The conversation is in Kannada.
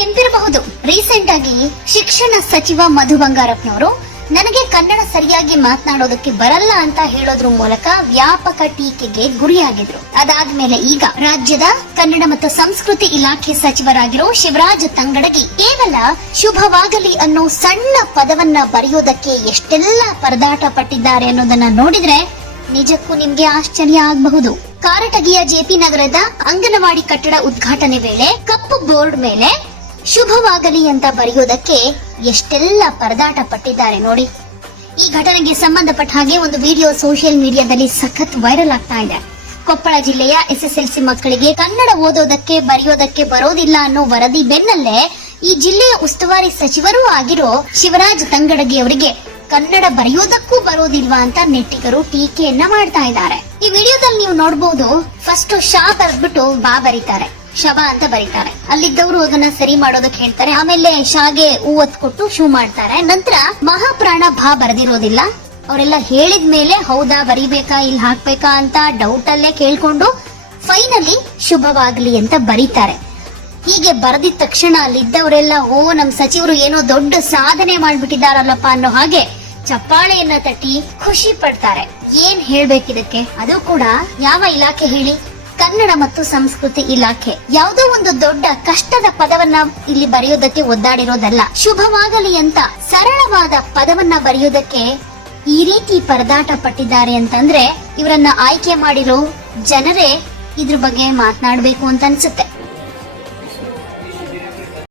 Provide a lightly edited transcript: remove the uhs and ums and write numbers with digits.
ನೆನಪಿರಬಹುದು, ರೀಸೆಂಟ್ ಆಗಿ ಶಿಕ್ಷಣ ಸಚಿವ ಮಧು ಬಂಗಾರಪ್ಪನವರು ನನಗೆ ಕನ್ನಡ ಸರಿಯಾಗಿ ಮಾತನಾಡೋದಕ್ಕೆ ಬರಲ್ಲ ಅಂತ ಹೇಳೋದ್ರ ಮೂಲಕ ವ್ಯಾಪಕ ಟೀಕೆಗೆ ಗುರಿಯಾಗಿದ್ರು. ಅದಾದ್ಮೇಲೆ ಈಗ ರಾಜ್ಯದ ಕನ್ನಡ ಮತ್ತು ಸಂಸ್ಕೃತಿ ಇಲಾಖೆ ಸಚಿವರಾಗಿರೋ ಶಿವರಾಜ್ ತಂಗಡಗಿ ಕೇವಲ ಶುಭವಾಗಲಿ ಅನ್ನೋ ಸಣ್ಣ ಪದವನ್ನ ಬರೆಯೋದಕ್ಕೆ ಎಷ್ಟೆಲ್ಲ ಪರದಾಟ ಪಟ್ಟಿದ್ದಾರೆ ಅನ್ನೋದನ್ನ ನೋಡಿದ್ರೆ ನಿಜಕ್ಕೂ ನಿಮ್ಗೆ ಆಶ್ಚರ್ಯ ಆಗಬಹುದು. ಕಾರಟಗಿಯ ಜೆಪಿ ನಗರದ ಅಂಗನವಾಡಿ ಕಟ್ಟಡ ಉದ್ಘಾಟನೆ ವೇಳೆ ಕಪ್ಪು ಬೋರ್ಡ್ ಮೇಲೆ ಶುಭವಾಗಲಿ ಅಂತ ಬರೆಯೋದಕ್ಕೆ ಎಷ್ಟೆಲ್ಲ ಪರದಾಟ ಪಟ್ಟಿದ್ದಾರೆ ನೋಡಿ. ಈ ಘಟನೆಗೆ ಸಂಬಂಧಪಟ್ಟ ಹಾಗೆ ಒಂದು ವಿಡಿಯೋ ಸೋಷಿಯಲ್ ಮೀಡಿಯಾದಲ್ಲಿ ಸಖತ್ ವೈರಲ್ ಆಗ್ತಾ ಇದೆ. ಕೊಪ್ಪಳ ಜಿಲ್ಲೆಯ ಎಸ್ಎಸ್ಎಲ್ಸಿ ಮಕ್ಕಳಿಗೆ ಕನ್ನಡ ಓದೋದಕ್ಕೆ ಬರೆಯೋದಕ್ಕೆ ಬರೋದಿಲ್ಲ ಅನ್ನೋ ವರದಿ ಬೆನ್ನಲ್ಲೇ ಈ ಜಿಲ್ಲೆಯ ಉಸ್ತುವಾರಿ ಸಚಿವರೂ ಆಗಿರೋ ಶಿವರಾಜ್ ತಂಗಡಗಿ ಅವರಿಗೆ ಕನ್ನಡ ಬರೆಯೋದಕ್ಕೂ ಬರೋದಿಲ್ವಾ ಅಂತ ನೆಟ್ಟಿಗರು ಟೀಕೆಯನ್ನ ಮಾಡ್ತಾ ಇದ್ದಾರೆ. ಈ ವಿಡಿಯೋದಲ್ಲಿ ನೀವು ನೋಡಬಹುದು, ಫಸ್ಟ್ ಶಾ ಬರ್ದ್ಬಿಟ್ಟು ಬಾ ಬರೀತಾರೆ, ಶಬಾ ಅಂತ ಬರೀತಾರೆ. ಅಲ್ಲಿದ್ದವರು ಅದನ್ನ ಸರಿ ಮಾಡೋದಕ್ಕೆ ಹೇಳ್ತಾರೆ. ಆಮೇಲೆ ಶಾಗೆ ಒತ್ತು ಕೊಟ್ಟು ಶೂ ಮಾಡ್ತಾರೆ. ನಂತರ ಮಹಾಪ್ರಾಣ ಭಾ ಬರೆದಿರೋದಿಲ್ಲ. ಅವರೆಲ್ಲ ಹೇಳಿದ್ಮೇಲೆ ಹೌದಾ ಬರಿಬೇಕಾ ಇಲ್ಲಿ ಹಾಕ್ಬೇಕಾ ಅಂತ ಡೌಟ್ ಅಲ್ಲೇ ಕೇಳ್ಕೊಂಡು ಫೈನಲಿ ಶುಭವಾಗ್ಲಿ ಅಂತ ಬರೀತಾರೆ. ಹೀಗೆ ಬರೆದಿದ ತಕ್ಷಣ ಅಲ್ಲಿದ್ದವರೆಲ್ಲ ನಮ್ ಸಚಿವರು ಏನೋ ದೊಡ್ಡ ಸಾಧನೆ ಮಾಡ್ಬಿಟ್ಟಿದಾರಲ್ಲಪ್ಪ ಅನ್ನೋ ಹಾಗೆ ಚಪ್ಪಾಳೆಯನ್ನ ತಟ್ಟಿ ಖುಷಿ ಪಡ್ತಾರೆ. ಏನ್ ಹೇಳ್ಬೇಕಿದಕ್ಕೆ? ಅದು ಕೂಡ ಯಾವ ಇಲಾಖೆ ಹೇಳಿ? ಕನ್ನಡ ಮತ್ತು ಸಂಸ್ಕೃತಿ ಇಲಾಖೆ. ಯಾವುದೋ ಒಂದು ದೊಡ್ಡ ಕಷ್ಟದ ಪದವನ್ನ ಇಲ್ಲಿ ಬರೆಯೋದಕ್ಕೆ ಒದ್ದಾಡಿರೋದಲ್ಲ. ಶುಭವಾಗಲಿ ಅಂತ ಸರಳವಾದ ಪದವನ್ನ ಬರೆಯೋದಕ್ಕೆ ಈ ರೀತಿ ಪರದಾಟ ಪಟ್ಟಿದ್ದಾರೆ ಅಂತಂದ್ರೆ ಇವರನ್ನ ಆಯ್ಕೆ ಮಾಡಿರೋ ಜನರೇ ಇದ್ರ ಬಗ್ಗೆ ಮಾತನಾಡಬೇಕು ಅಂತ ಅನ್ಸುತ್ತೆ.